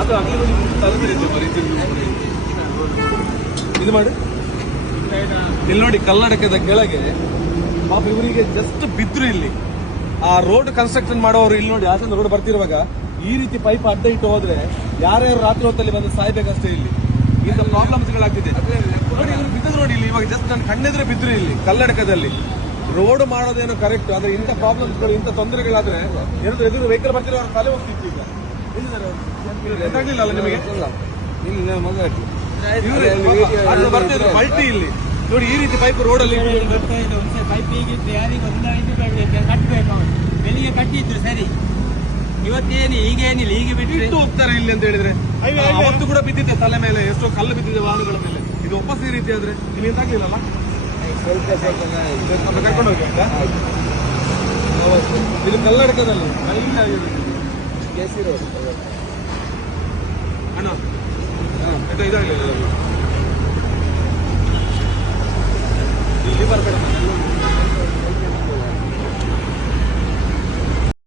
ಅದು ಇದು ಮಾಡಿ ಇಲ್ಲಿ ನೋಡಿ, ಕಲ್ಲಡಕದ ಕೆಳಗೆ ಪಾಪ ಇವರಿಗೆ ಜಸ್ಟ್ ಬಿದ್ರು ಇಲ್ಲಿ. ಆ ರೋಡ್ ಕನ್ಸ್ಟ್ರಕ್ಷನ್ ಮಾಡೋರು ಇಲ್ಲಿ ನೋಡಿ, ಆಚೆ ರೋಡ್ ಬರ್ತಿರುವಾಗ ಈ ರೀತಿ ಪೈಪ್ ಅಡ್ಡ ಇಟ್ಟು ಹೋದ್ರೆ ಯಾರ್ಯಾರು ರಾತ್ರಿ ಹೊತ್ತಲ್ಲಿ ಬಂದು ಸಾಯ್ಬೇಕಷ್ಟೇ. ಇಲ್ಲಿ ಇಂಥ ಪ್ರಾಬ್ಲಮ್ಸ್ ಗಳಾಗ್ತಿದೆ ನೋಡಿ. ಇವ್ರು ಬಿದ್ದು ನೋಡಿ ಇಲ್ಲಿ, ಇವಾಗ ಜಸ್ಟ್ ನನ್ನ ಕಣ್ಣೆದ್ರೆ ಬಿದ್ರು ಇಲ್ಲಿ ಕಲ್ಲಡಕದಲ್ಲಿ. ರೋಡ್ ಮಾಡೋದೇನೋ ಕರೆಕ್ಟ್, ಆದ್ರೆ ಇಂಥ ಪ್ರಾಬ್ಲಮ್ಸ್ಗಳು, ಇಂಥ ತೊಂದರೆಗಳಾದ್ರೆ ಎದುರು ವೆಹಿಕಲ್ ಬರ್ತಿರೋ ಅವ್ರ ತಲೆ ಹೋಗ್ತಿತ್ತು. ಈಗ ಗೊತ್ತಾಗ್ಲಿಲ್ಲ ಅಲ್ಲ ನಿಮಗೆ? ಬರ್ತಿದ್ರು ಮಲ್ಟಿ ಇಲ್ಲಿ ನೋಡಿ, ಈ ರೀತಿ ಪೈಪ್ ರೋಡಲ್ಲಿ ಪೈಪ್ ಹೀಗಿತ್ತು, ಯಾರಿಗೆ ಕಟ್ಟಬೇಕು, ಬೆಳಿಗ್ಗೆ ಕಟ್ಟಿದ್ರು ಸರಿ. ಇವತ್ತೇನು ಈಗೇನಿಲ್ಲ, ಈಗ ಬಿಟ್ಟು ಹೋಗ್ತಾರೆ ಇಲ್ಲಿ ಅಂತ ಹೇಳಿದ್ರೆ. ಅವತ್ತು ಕೂಡ ಬಿದ್ದಿದೆ ತಲೆ ಮೇಲೆ, ಎಷ್ಟೋ ಕಲ್ಲು ಬಿದ್ದಿದೆ ವಾಹನಗಳ ಮೇಲೆ. ಇದು ವಾಪಸ್ ಈ ರೀತಿ ಆದ್ರೆ ಇಲ್ಲಿ ಎಂತಾಗ್ಲಿಲ್ಲಲ್ಲ, ಕರ್ಕೊಂಡು ಹೋಗಿ ಇದು ಕಲ್ಲಡಕದಲ್ಲಿ ಅಣ್ಣ ಇದಾಗಲಿಲ್ಲ ಇಲ್ಲಿ ಬರ್ಬೇಡ.